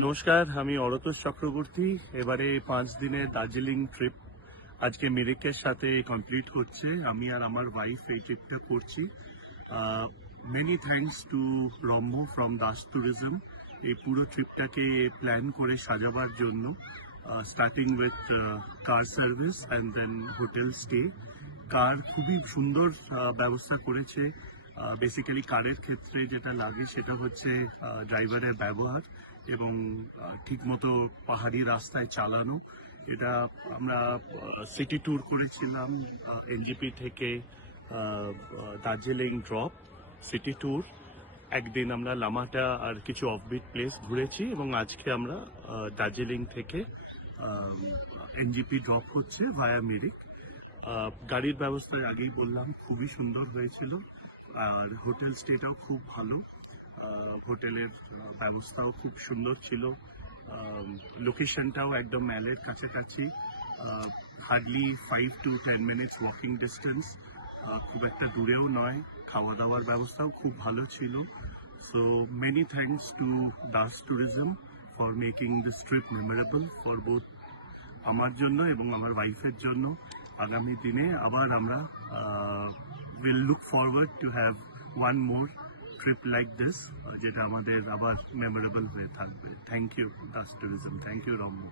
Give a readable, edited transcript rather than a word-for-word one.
নমস্কার, আমি অরতোষ চক্রবর্তী। এবারে 5 দিনের দার্জিলিং ট্রিপ আজকে মিরিকের সাথে কমপ্লিট হচ্ছে। আমি আর আমার ওয়াইফ এই ট্রিপটা করছি। Many thanks to Ramya from Das tourism এই পুরো ট্রিপটাকে প্ল্যান করে সাজাবার জন্য, starting with car service and then hotel stay. Car খুবই সুন্দর ব্যবস্থা করেছে। বেসিক্যালি কারের ক্ষেত্রে যেটা লাগে সেটা হচ্ছে ড্রাইভারের ব্যবহার এবং ঠিকমতো পাহাড়ি রাস্তায় চালানো। এটা আমরা সিটি ট্যুর করেছিলাম, এনজিপি থেকে দার্জিলিং ড্রপ সিটি ট্যুর। একদিন আমরা লামাটা আর কিছু অফবিট প্লেস ঘুরেছি এবং আজকে আমরা দার্জিলিং থেকে এনজিপি ড্রপ হচ্ছে ভায়া মিরিক। গাড়ির ব্যবস্থা আগেই বললাম খুবই সুন্দর হয়েছিল, আর হোটেল স্টেটাও খুব ভালো। হোটেলের ব্যবস্থাও খুব সুন্দর ছিল। লোকেশনটাও একদম ম্যালের কাছাকাছি, hardly 5 to 10 minutes walking distance, খুব একটা দূরেও নয়। খাওয়া দাওয়ার ব্যবস্থাও খুব ভালো ছিল। So many thanks two Das tourism for making this trip memorable for both আমার জন্য এবং আমার ওয়াইফের জন্য। আগামী দিনে আবার আমরা will look forward to have one more trip like this, যেটা আমাদের আবার মেমোরেবল হয়ে থাকবে। Thank you Das tourism, thank you রম্য।